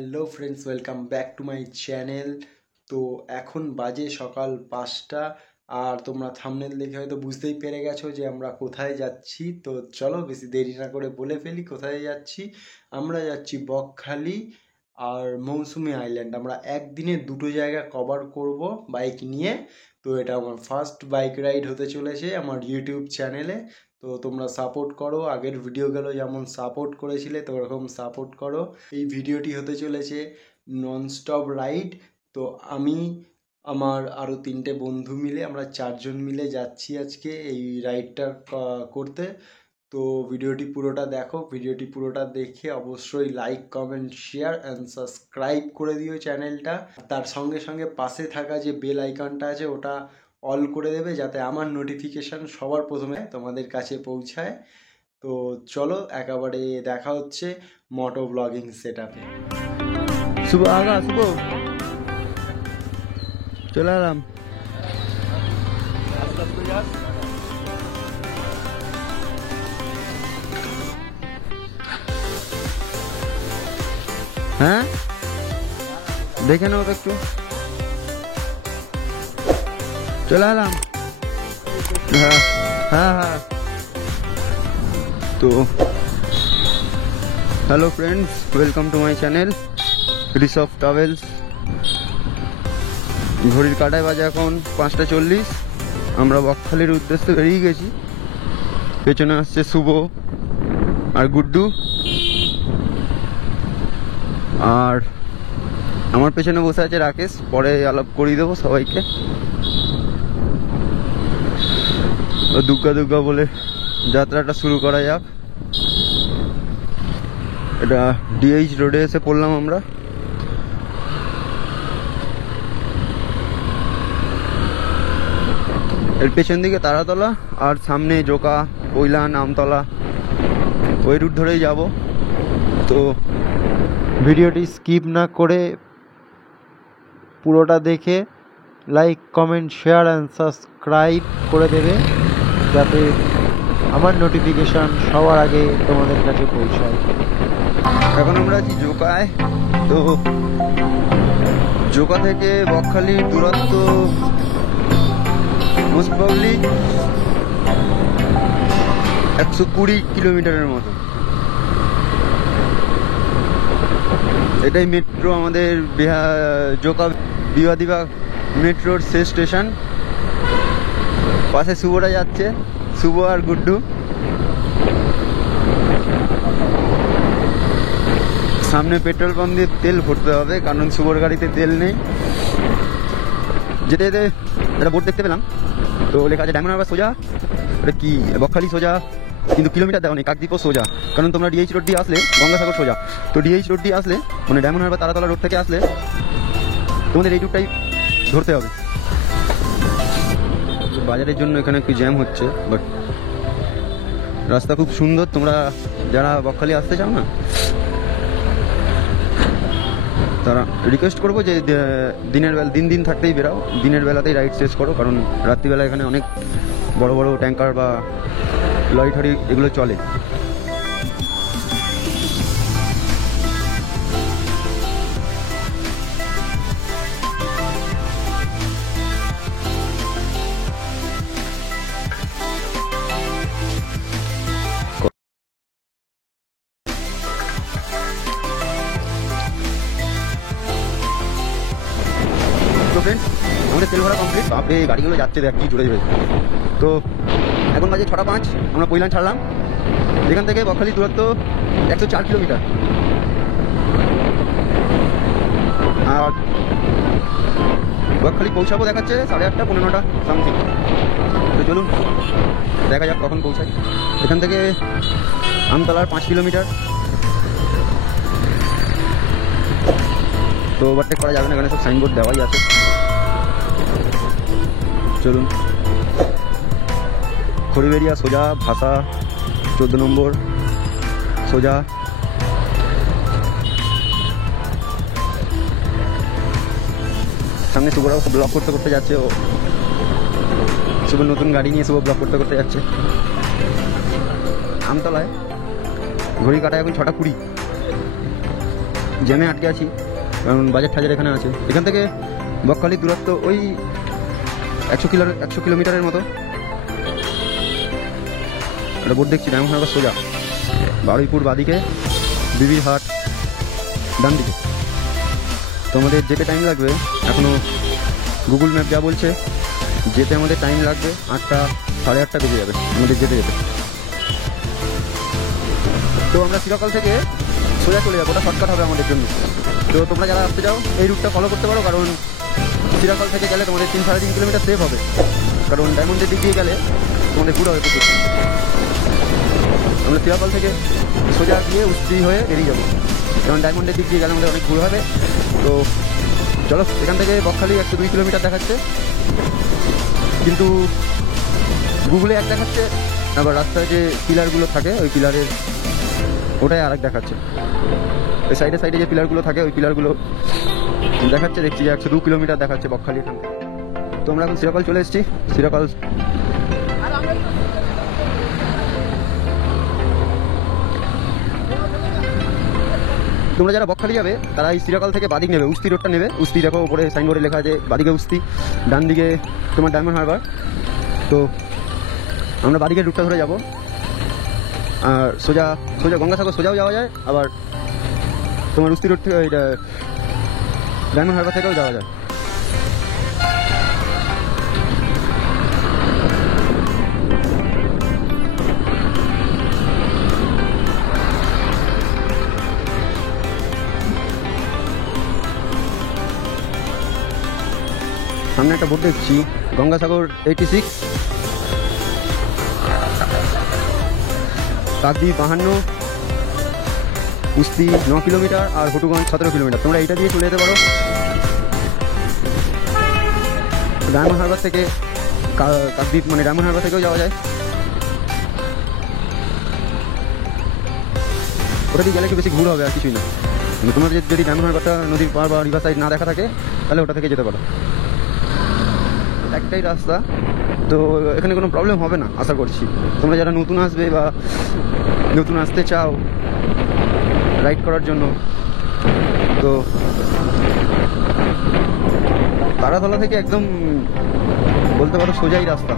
Hello friends, welcome back to my channel. তো এখন বাজে সকাল 5টা, আর তোমরা থাম্বনেল দেখে হয়তো বুঝতেই পেরে গেছো যে আমরা কোথায় যাচ্ছি। তো চলো বেশি দেরি না করে বলে ফেলি কোথায় যাচ্ছি। আমরা যাচ্ছি বকখালি আর মৌসুমী আইল্যান্ড। আমরা একদিনে দুটো জায়গা কভার করব বাইক নিয়ে। তো এটা আমার ফার্স্ট বাইক রাইড হতে চলেছে আমার ইউটিউব চ্যানেলে। তো তোমরা সাপোর্ট করো, আগের ভিডিওগুলো যেমন সাপোর্ট করেছিলে তো ওরকম সাপোর্ট করো। এই ভিডিওটি হতে চলেছে ননস্টপ রাইড। তো আমি আমার আরও 3টে বন্ধু মিলে আমরা 4জন মিলে যাচ্ছি আজকে এই রাইডটা করতে। তো ভিডিওটি পুরোটা দেখো, ভিডিওটি পুরোটা দেখে অবশ্যই like, comment, share and subscribe করে দিও চ্যানেলটা। তার সঙ্গে সঙ্গে পাশে থাকা যে বেল আইকনটা আছে ওটা অল করে দেবে, যাতে আমার নোটিফিকেশান সবার প্রথমে তোমাদের কাছে পৌঁছায়। তো চলো একেবারে দেখা হচ্ছে মোটো ব্লগিং সেট আপে। শুভ আগা শুভ চলে এলাম। হ্যাঁ দেখে নাও তো একটু, চলে এলাম। হ্যাঁ হ্যাঁ হ্যাঁ। তো hello friends, welcome to my channel রিসফ ট্রাভেলস। ঘড়ির কাঁটায় বাজে এখন 5টা 40। আমরা বকখালির উদ্দেশ্যে বেরিয়ে গেছি। পেছনে আসছে শুভ আর গুড্ডু, আর আমার পেছনে বসে আছে রাকেশ। পরে আলাপ করিয়ে দেবো সবাইকে। দুর্গা দুর্গা বলে যাত্রাটা শুরু করা যাক। এটা ডিএইচ রোডে এসে পড়লাম আমরা। এর পেছন দিকে তারাতলা আর সামনে জোকা, কৈলান, আমতলা, ওই রুট ধরেই যাব। তো ভিডিওটি স্কিপ না করে পুরোটা দেখে like, comment, share and subscribe করে দেবে, যাতে আমার নোটিফিকেশান সবার আগে তোমাদের কাছে পৌঁছায়। এখন আমরা আছি জোকায়। তো জোকা থেকে বকখালির দূরত্ব মোস্ট প্রবলি 120 কিলোমিটারের মতো। এটাই মেট্রো, আমাদের জোকা বিবাদিবাগ মেট্রোর শেষ স্টেশন। পাশে শুভরা যাচ্ছে, শুভ আর গুড্ডু। সামনে পেট্রোল পাম্প দিয়ে তেল ভরতে হবে, কারণ শুভর গাড়িতে তেল নেই। যেতে যেতে একটা বোর্ড দেখতে পেলাম, তো লেখা আছে ডায়মন্ড হারবার সোজা। ওটা কি বকখালি সোজা, কিন্তু কিলোমিটার দেওয়া নেই। কাকদ্বীপও সোজা, কারণ তোমরা ডিএইচ রোড দিয়ে আসলে গঙ্গাসাগর সোজা। তো ডিএইচ রোড দিয়ে আসলে মানে ডায়মন্ড হারবার তারাতলা রোড থেকে আসলে তোমাদের এই রুটটাই ধরতে হবে। বাজারের জন্য এখানে একটু জ্যাম হচ্ছে, বাট রাস্তা খুব সুন্দর। তোমরা যারা বকখালি আসতে চাও না, তারা রিকোয়েস্ট করবো যে দিনের বেলা দিন থাকতেই বেরাও, দিনের বেলাতেই রাইড শেষ করো, কারণ রাত্রিবেলা এখানে অনেক বড় বড় ট্যাঙ্কার বা লরি ঠরি এগুলো চলে। তো ফ্রেন্ডস, আমাদের তেল ভরা কমপ্লিট। আপনি গাড়িগুলো যাচ্ছে, দেখ কি জুড়ে জুড়ে। তো এখন বাজে 6টা 5, আমরা কৈলান ছাড়লাম। এখান থেকে বকখালি দূরত্ব 104 কিলোমিটার। আর বকখালি পৌঁছাবো দেখাচ্ছে 8:30 পৌনে 9টা সামথিং। তো চলুন দেখা যাক কখন পৌঁছাই। এখান থেকে আমতলার 5 কিলোমিটার। তো ওভারটেক করা যাবে না, এখানে সব সাইনবোর্ড দেওয়াই আছে। চলুন খড়িবেড়িয়া সোজা, ভাষা 14 নম্বর সোজা। সামনে শুভরাও ব্লক করতে করতে যাচ্ছে। ও শুভ নতুন গাড়ি নিয়ে শুভ ব্লক করতে করতে যাচ্ছে আমতলায়। ঘড়ি কাটায় এখন 6টা 20। জ্যামে আটকে আছি, কারণ বাজার টাজার এখানে আছে। এখান থেকে বকখালির দূরত্ব ওই 100 কিলোমিটারের মতো। একটা বোর্ড দেখছি, ডায়মন্ড হারবার সোজা, বারুইপুর বাদিকে, বিবির হাট ডান দিকে। তো আমাদের যেতে টাইম লাগবে, এখনও গুগল ম্যাপ যা বলছে যেতে আমাদের টাইম লাগবে 8টা সাড়ে 8টা বেজে যাবে আমাদের যেতে যেতে। তো আমরা শিরাকল থেকে সোজা চলে যাবো, ওটা শর্টকাট হবে আমাদের জন্য। তো তোমরা যারা আসতে চাও এই রুটটা ফলো করতে পারো, কারণ শিরাকল থেকে গেলে তোমাদের 3-3.5 কিলোমিটার সেভ হবে, কারণ ডায়মন্ডের দিক দিয়ে গেলে তোমাদের ঘুরে হবে প্রচুর। আমরা শিরাকল থেকে সোজা গিয়ে উস্তি হয়ে বেরিয়ে যাবো, কারণ ডায়মন্ডের দিক দিয়ে গেলে আমাদের অনেক ঘুরে হবে। তো চলো, এখান থেকে বকখালি 102 কিলোমিটার দেখাচ্ছে, কিন্তু গুগলে এক দেখাচ্ছে, আবার রাস্তায় যে পিলারগুলো থাকে ওই পিলারের ওটাই আর এক দেখাচ্ছে। ওই সাইডে সাইডে যে পিলারগুলো থাকে ওই পিলারগুলো দেখাচ্ছে, দেখছি যে 102 কিলোমিটার দেখাচ্ছে বকখালি এখান থেকে। তো আমরা এখন শিরাকল চলে এসেছি। শিরাকল তোমরা যারা বকখালি যাবে তারা এই শিরাকল থেকে বাদিক নেবে, উস্তি রোডটা নেবে। উস্তি দেখো উপরে সাইনবোর্ডে লেখা আছে বাদিকে উস্তি, ডান দিকে তোমার ডায়মন্ড হারবার। তো আমরা বাদিকের রুটটা ধরে যাব, আর সোজা সোজা গঙ্গাসাগর সোজাও যাওয়া যায়, আবার তোমার উস্তি রোড থেকে ওই ডায়মন্ড হারবার থেকেও যাওয়া যায়। সামনে একটা বোর্ড দেখছি, গঙ্গাসাগর 86, কাকদ্বীপ 52, উস্তি 9 কিলোমিটার, আর হটুগঞ্জ 17 কিলোমিটার। তোমরা এইটা দিয়ে চলে যেতে পারো। ডায়মন্ড হারবার থেকে কাকদ্বীপ মানে ডায়মন্ড হারবার থেকেও যাওয়া যায়। ওটা দিয়ে গেলে একটু বেশি ঘুর হবে, আর কিছুই না। তোমার যদি ডায়মন্ড হারবারটা নদীর পার বা রিভার সাইড না দেখা থাকে তাহলে ওটা থেকে যেতে পারো, একটাই রাস্তা। তো এখানে কোনো প্রবলেম হবে না আশা করছি। তোমরা যারা নতুন আসবে বা নতুন আসতে চাও রাইড করার জন্য, তো তারাতলা থেকে একদম বলতে পারো সোজাই রাস্তা।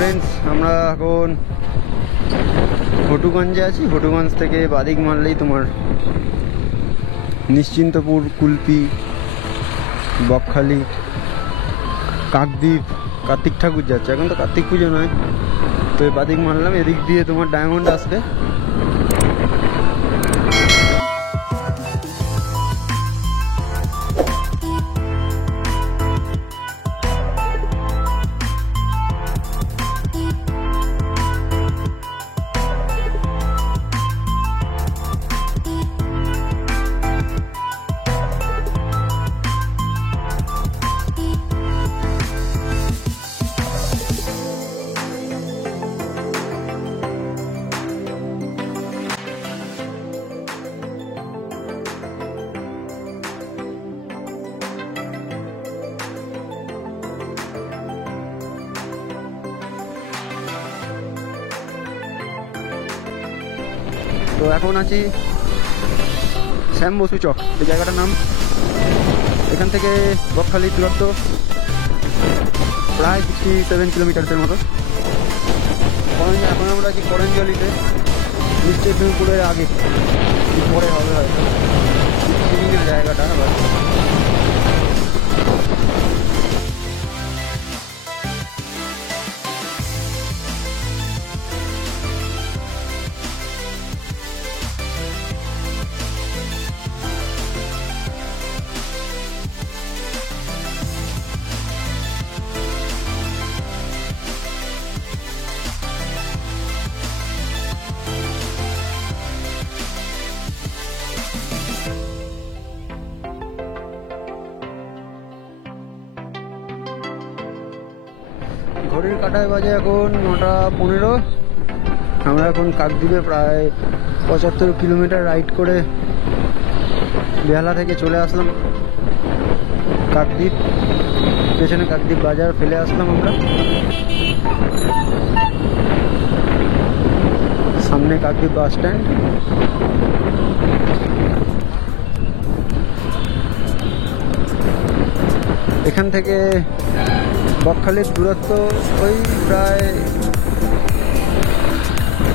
ফ্রেন্ডস, আমরা এখন হটুগঞ্জে আছি। হটুগঞ্জ থেকে বাদিক মারলেই তোমার নিশ্চিন্তপুর, কুলপি, বকখালি, কাকদ্বীপ, কার্তিক ঠাকুর যাচ্ছে। এখন তো কার্তিক পুজো নয়, তো বাদিক মারলাম, এদিক দিয়ে তোমার ডায়মন্ড আসবে। তো এখন আছি শ্যাম বসু চক, এই জায়গাটার নাম। এখান থেকে বকখালির দূরত্ব প্রায় 67 কিলোমিটারের মতো। এখন আমরা আছি করঞ্জলিতে, নিশ্চয়ই মেদিনীপুরের আগে, পরে হবে হয়তো, চিনি না জায়গাটা আবার। ঘড়ির কাঁটায় বাজে এখন 9:15। আমরা এখন কাকদ্বীপে প্রায় 75 কিলোমিটার রাইড করে বেহালা থেকে চলে আসলাম কাকদ্বীপ। পেছনে কাকদ্বীপ বাজার ফেলে আসলাম আমরা, সামনে কাকদ্বীপ বাস স্ট্যান্ড। এখান থেকে বকখালির দূরত্ব ওই প্রায়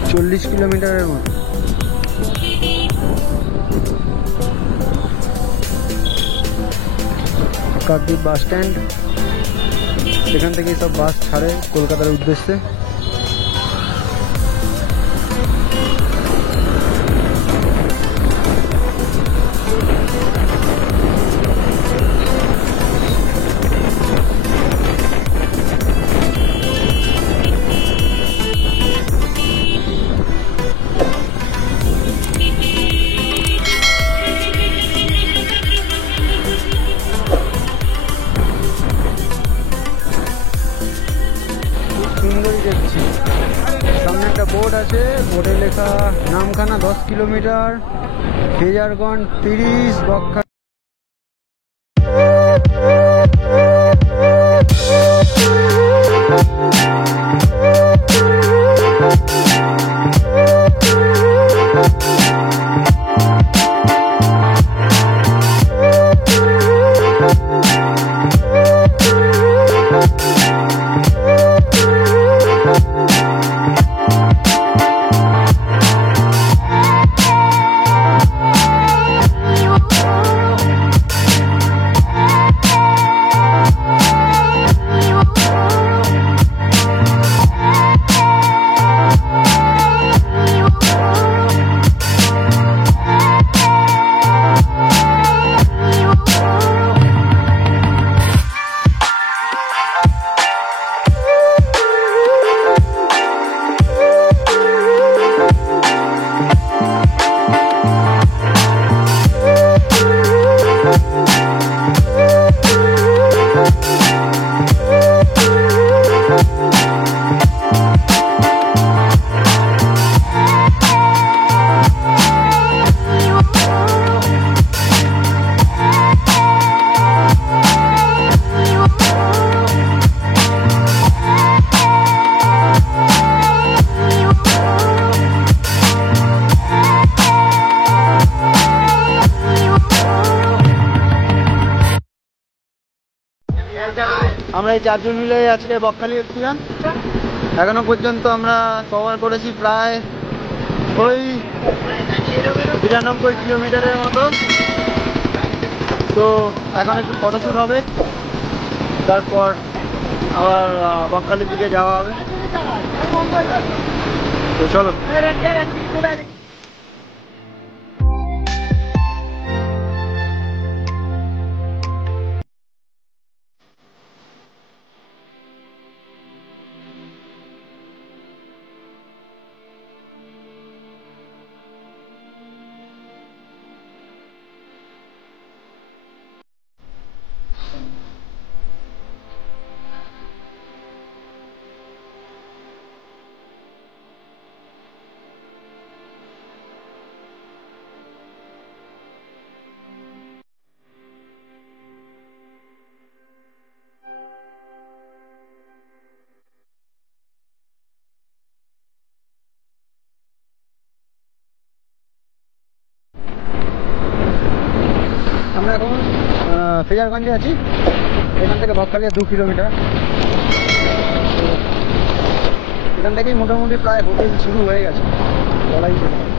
40 কিলোমিটারের মতো। কাকদ্বীপ বাস স্ট্যান্ড, এখান থেকেই সব বাস ছাড়ে কলকাতার উদ্দেশ্যে। সুন্দরই দেখছি, সামনে একটা বোর্ড আছে, বোর্ডে লেখা নামখানা 10 কিলোমিটার, ফেজারগঞ্জ 30, বকখালি। আমরা এই 4 জন মিলে আজকে বকখালি এসেছিলাম। এখনো পর্যন্ত আমরা কভার করেছি প্রায় ওই 93 কিলোমিটারের মতো। তো এখন একটু ফটোশ্যুট হবে, তারপর আবার বকখালির দিকে যাওয়া হবে। তো চলো। ফ্রেজারগঞ্জে আছি, এখান থেকে বকখালি 2 কিলোমিটার। তো এখান থেকেই মোটামুটি প্রায় হোটেল শুরু হয়ে গেছে বলাই যেতে পারে।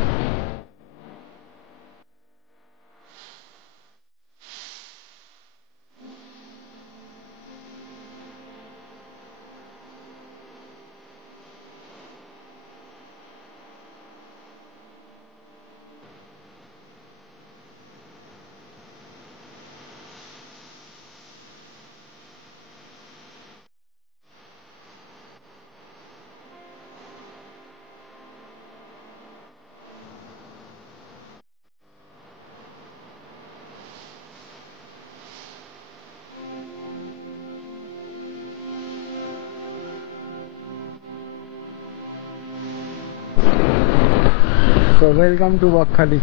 So welcome to Bakkhali.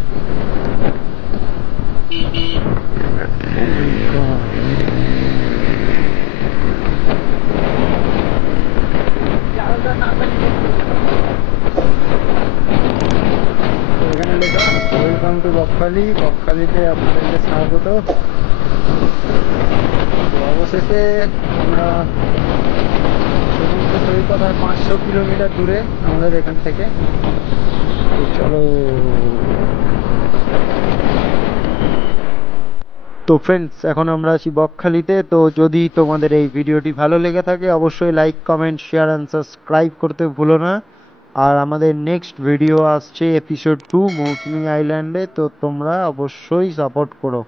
এখানে লেখা ওয়েলকাম টু বকখালি, বকখালিতে আপনাদেরকে স্বাগত। তো অবশেষে আমরা সমুদ্র সৈকত আর 500 কিলোমিটার দূরে আমাদের এখান থেকে। তো চলো। তো ফ্রেন্ডস, এখন আমরা আছি বকখালিতে। তো যদি তোমাদের এই ভিডিওটি ভালো লেগে থাকে অবশ্যই like, comment, share and subscribe করতে ভুলো না। আর আমাদের নেক্সট ভিডিও আসছে এপিসোড 2 মৌসুমী আইল্যান্ডে, তো তোমরা অবশ্যই সাপোর্ট করো।